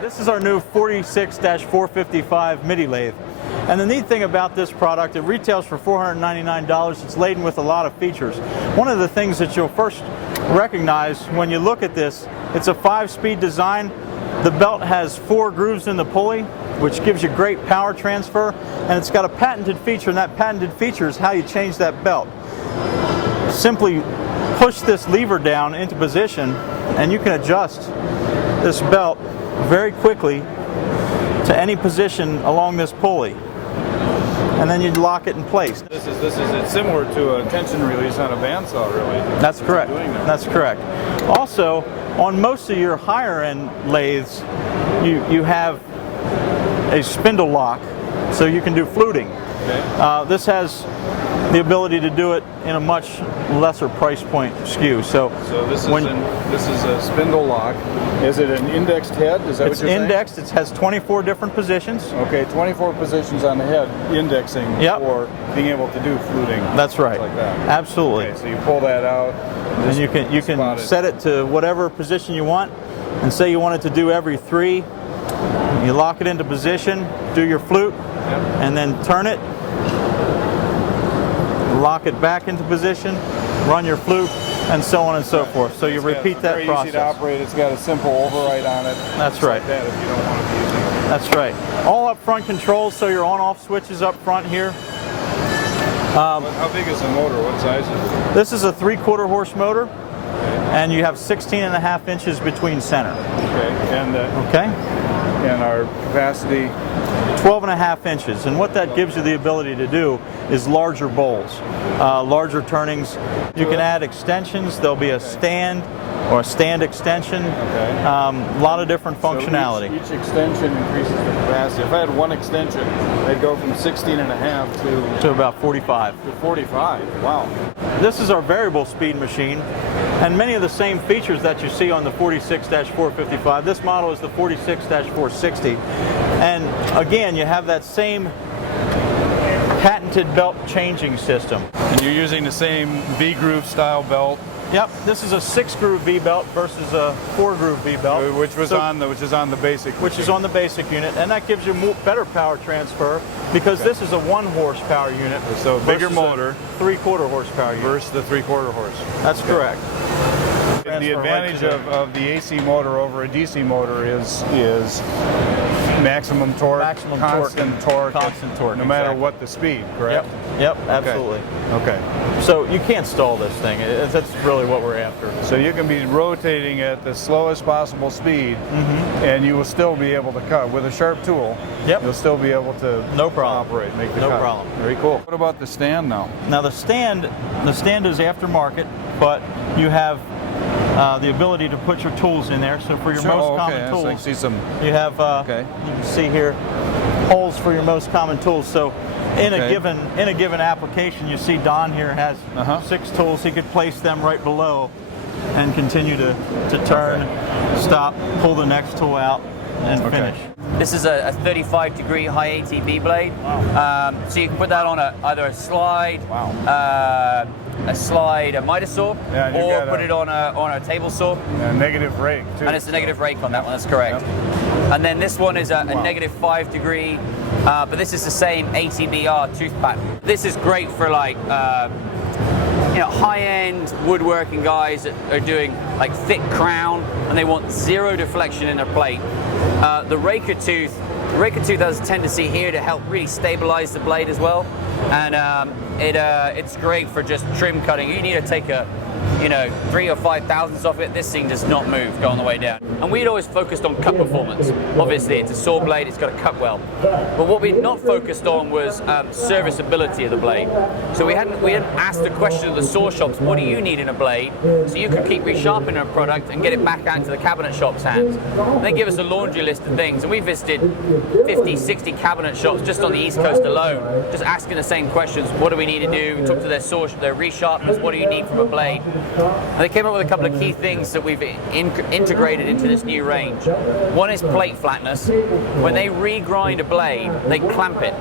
This is our new 46-455 Midi lathe. And the neat thing about this product, it retails for $499. It's laden with a lot of features. One of the things that you'll first recognize when you look at this, it's a 5-speed design. The belt has 4 grooves in the pulley, which gives you great power transfer. And it's got a patented feature, and that patented feature is how you change that belt. Simply push this lever down into position, and you can adjust this belt very quickly to any position along this pulley, and then you lock it in place. It's similar to a tension release on a bandsaw, really. That's correct. That's correct. Also, on most of your higher end lathes, you have a spindle lock, so you can do fluting. Okay. This has the ability to do it in a much lesser price point SKU. So this is a spindle lock. Is it an indexed head? Is that what you're saying? It's indexed. It has 24 different positions. Okay, 24 positions on the head, indexing for being able to do fluting. That's right. Like that. Absolutely. Okay, so you pull that out. And you can set it to whatever position you want, and say you want it to do every 3. You lock it into position, do your flute, and then turn it. Lock it back into position, run your flute, and so on and so forth. So you repeat that process. Very easy to operate. It's got a simple override on it. That's right. Like that if you don't want to be using it. That's right. All up front controls, so your on-off switch is up front here. How big is the motor? What size is it? This is a 3/4 horse motor, and you have 16.5 inches between center. Okay. And our capacity? 12.5 inches, and what that gives you the ability to do is larger bowls, larger turnings. You can add extensions. There'll be a stand or a stand extension. Okay. A lot of different functionality. So each extension increases the capacity. If I had one extension, I'd go from 16.5 to about 45. To 45. Wow. This is our variable speed machine, and many of the same features that you see on the 46-455. This model is the 46-460, and again, you have that same patented belt changing system. And you're using the same V-groove style belt. Yep, this is a 6-groove V-belt versus a 4-groove V-belt, which is on the basic. Which is on the basic unit, and that gives you better power transfer because this is a 1 horsepower unit. So bigger motor, 3/4 horsepower unit versus the 3/4 horse. That's correct. And the advantage of the AC motor over a DC motor is maximum torque, constant torque, no matter what the speed, correct? Yep, absolutely. Okay. So you can't stall this thing. That's really what we're after. So you can be rotating at the slowest possible speed, and you will still be able to cut. With a sharp tool, you'll still be able to operate, make the cut. No problem. Very cool. What about the stand now? Now the stand is aftermarket, but you have the ability to put your tools in there. So for your most common tools, so I see some. You have you can see here holes for your most common tools. So in a given application, you see Don here has 6 tools. He could place them right below and continue to turn, stop, pull the next tool out, and finish. This is a 35-degree high ATB blade. Wow. So you can put that on either a slide, a miter saw, or put it on a table saw. A negative rake too. And it's a negative rake on that one. That's correct. Yep. And then this one is a negative 5-degree, but this is the same ATBR tooth pattern. This is great for like high-end woodworking guys that are doing like thick crown and they want 0 deflection in their plate. The raker tooth has a tendency here to help really stabilize the blade as well, and it's great for just trim cutting. You need to take a 3 or 5 thousandths off it. This thing does not move going the way down. And we'd always focused on cut performance. Obviously, it's a saw blade, it's got to cut well. But what we'd not focused on was serviceability of the blade. So we hadn't asked the question of the saw shops, what do you need in a blade? So you could keep resharpening a product and get it back out into the cabinet shop's hands. And they give us a laundry list of things. And we visited 50, 60 cabinet shops just on the East Coast alone, just asking the same questions. What do we need to do? We talked to their resharpeners, what do you need from a blade? And they came up with a couple of key things that we've integrated into this new range. One is plate flatness. When they regrind a blade, they clamp it.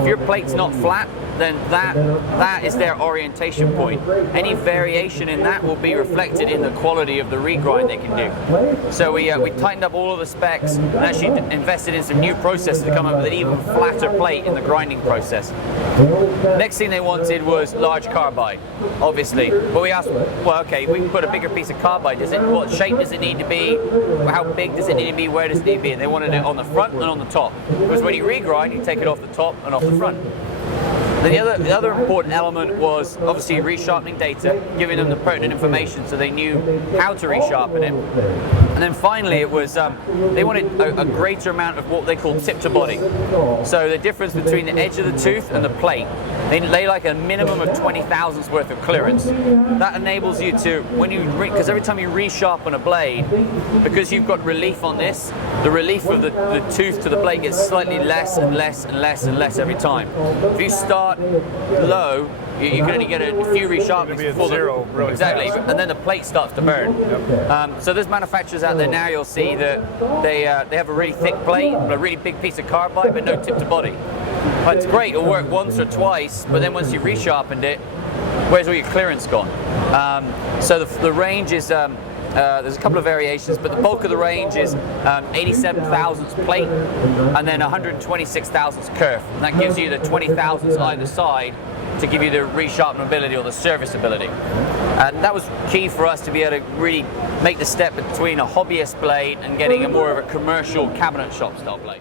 If your plate's not flat, then that is their orientation point. Any variation in that will be reflected in the quality of the regrind they can do. So we tightened up all of the specs and actually invested in some new processes to come up with an even flatter plate in the grinding process. Next thing they wanted was large carbide, obviously. But we asked, well, okay, we can put a bigger piece of carbide. What shape does it need to be? How big does it need to be? Where does it need to be? And they wanted it on the front and on the top. Because when you regrind, you take it off the top and off the front. Then the other important element was obviously resharpening data, giving them the pertinent information so they knew how to resharpen it. And then finally it was, they wanted a greater amount of what they call tip to body. So the difference between the edge of the tooth and the plate, they like a minimum of 20 thousandths worth of clearance. That enables you to, because every time you resharpen a blade, because you've got relief on this, the relief of the tooth to the blade gets slightly less and less and less and less every time. If you start low, you can only get a few resharpenings before zero really exactly, fast. and then the plate starts to burn. Yep. So there's manufacturers out there now. You'll see that they have a really thick plate, a really big piece of carbide, but no tip to body. It's great. It'll work once or twice, but then once you've resharpened it, where's all your clearance gone? So the range is. There's a couple of variations, but the bulk of the range is 87 thousandths plate and then 126 thousandths kerf. And that gives you the 20 thousandths either side to give you the resharpenability or the serviceability. And that was key for us to be able to really make the step between a hobbyist blade and getting a more of a commercial cabinet shop style blade.